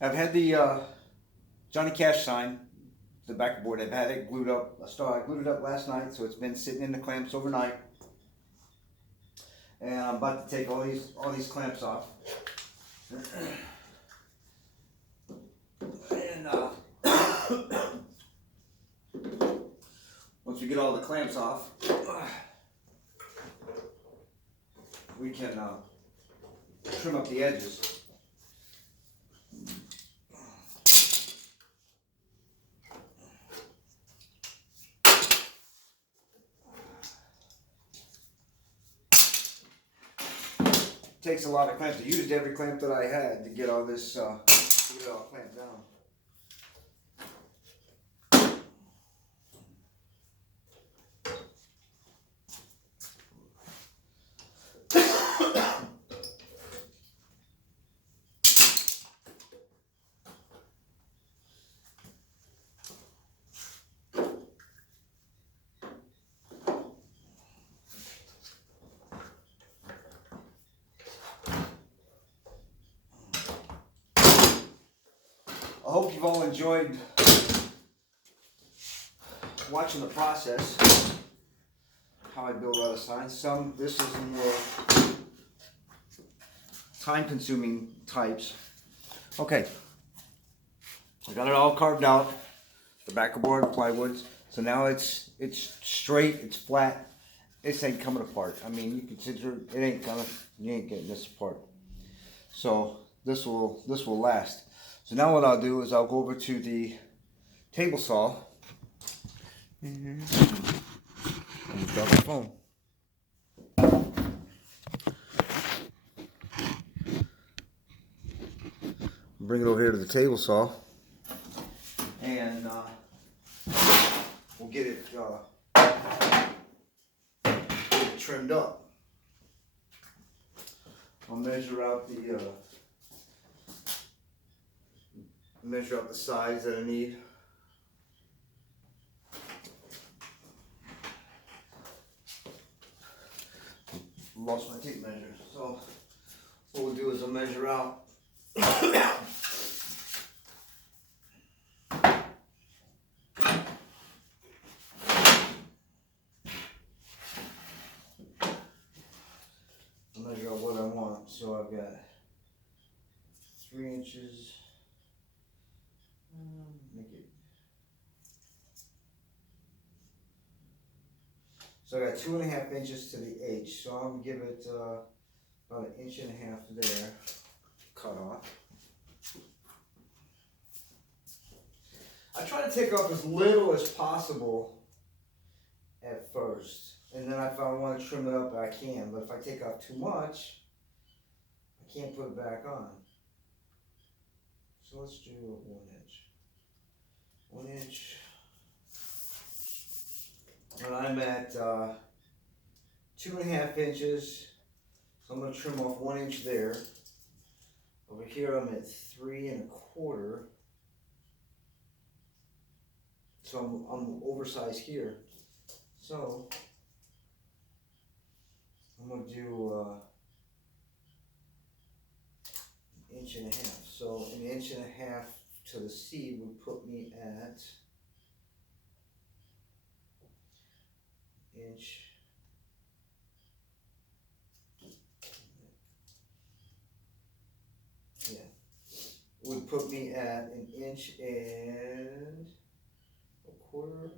I've had the Johnny Cash sign, the back board. I've had it glued up. I glued it up last night, so it's been sitting in the clamps overnight. And I'm about to take all these clamps off. And once we get all the clamps off, we can trim up the edges. Takes a lot of clamps. I used every clamp that I had to get all this, to get it all clamped down. I hope you've all enjoyed watching the process, how I build out a sign. This is more time-consuming types. Okay, I got it all carved out, the backer board, plywoods. So now it's straight, it's flat. This ain't coming apart. I mean, you consider it ain't coming. You ain't getting this apart. So this will last. So now what I'll do is I'll go over to the table saw and drop the phone. Bring it over here to the table saw, and we'll get it trimmed up. I'll measure out the size that I need. Lost my tape measure. So what we'll do is I'll measure out what I want. So I've got 3 inches. Make it. So I got 2.5 inches to the H. So I'm gonna give it about 1.5 inches there. Cut off. I try to take off as little as possible at first, and then if I want to trim it up, I can. But if I take off too much, I can't put it back on. So let's do 1 inch. 1 inch. And I'm at 2.5 inches. So I'm going to trim off 1 inch there. Over here I'm at 3 1/4. So I'm oversized here. So I'm going to do 1.5 inches. So 1.5 inches to the seed would put me at inch. Yeah, would put me at 1 1/4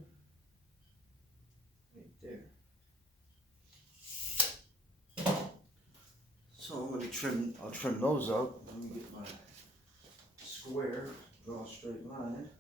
right there. So I'm going to I'll trim those up. Let me get my square, draw a straight line.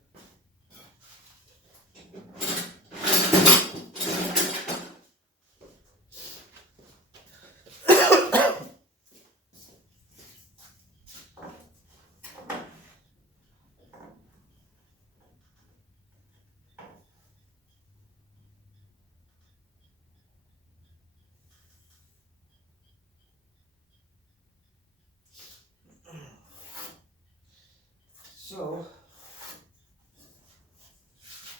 So,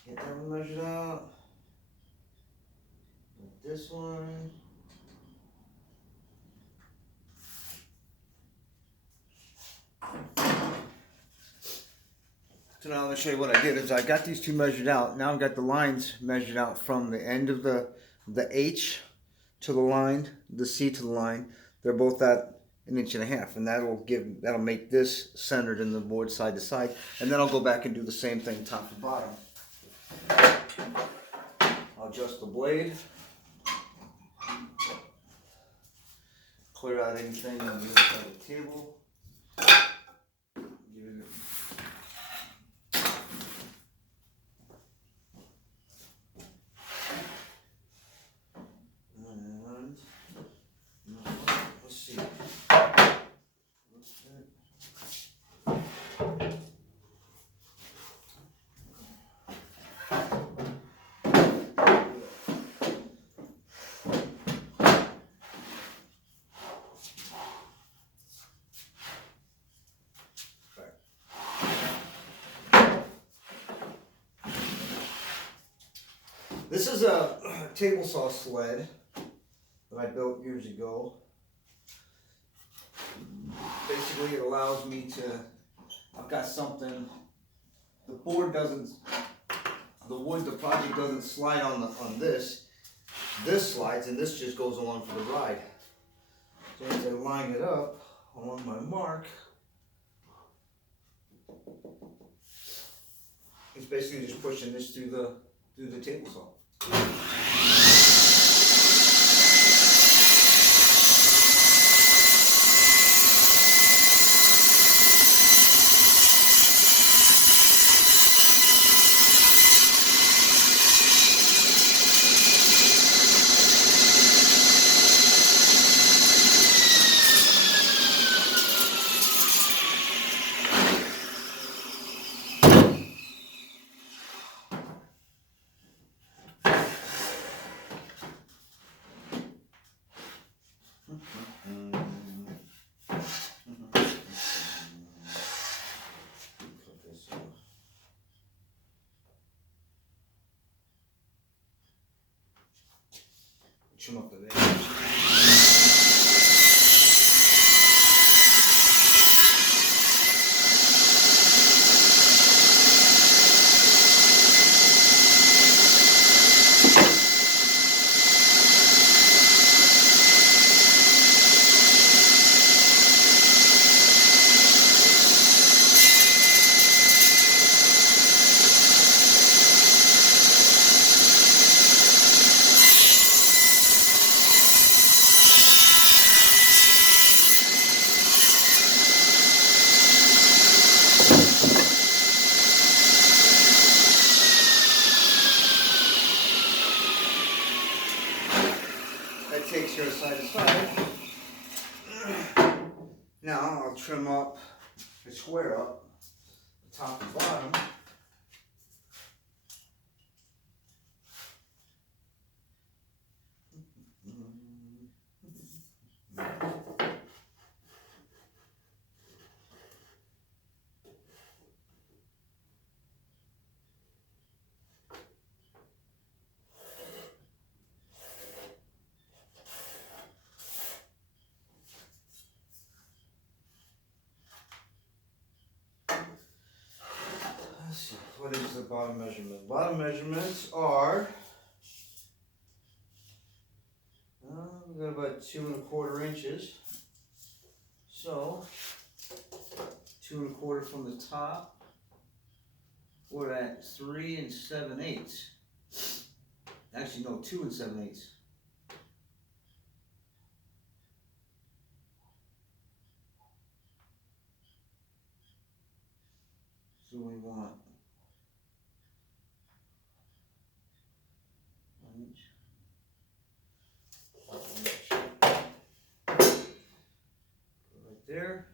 get that one measured out. With this one. So now I'm going to show you what I did is I got these two measured out. Now I've got the lines measured out from the end of the H to the line, the C to the line. They're both at 1.5 inches, and that'll make this centered in the board side to side. And then I'll go back and do the same thing top to bottom. I'll adjust the blade, clear out anything on the other side of the table. Give it let's see. This is a table saw sled that I built years ago. Basically, it allows me to, I've got something, the board doesn't, the project doesn't slide on this. This slides and this just goes along for the ride. So as I line it up along my mark, it's basically just pushing this through the table saw. Trim up the edge. That takes your side to side. Now I'll trim up the square up, the top and bottom. Let's see, what is the bottom measurement? Bottom measurements are, we got about 2¼ inches. So, 2¼ from the top, we're at 3 7/8. Actually, no, 2 7/8. So we want 1 inch. Right there.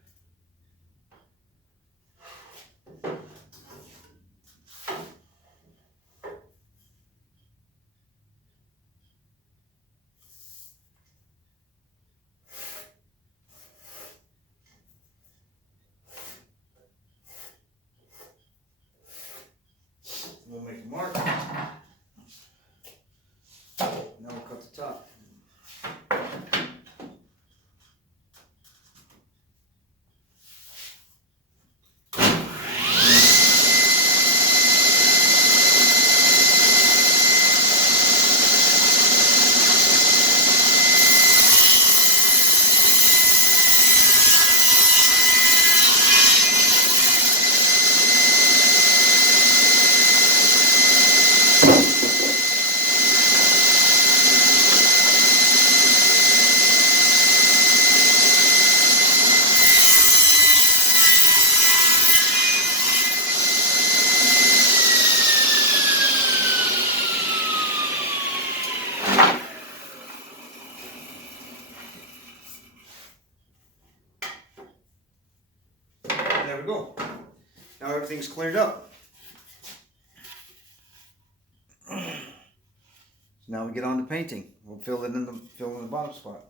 We'll make a mark. Now we'll cut the top. there we go. Now everything's cleared up. Now we get on to painting. We'll fill in the bottom spot.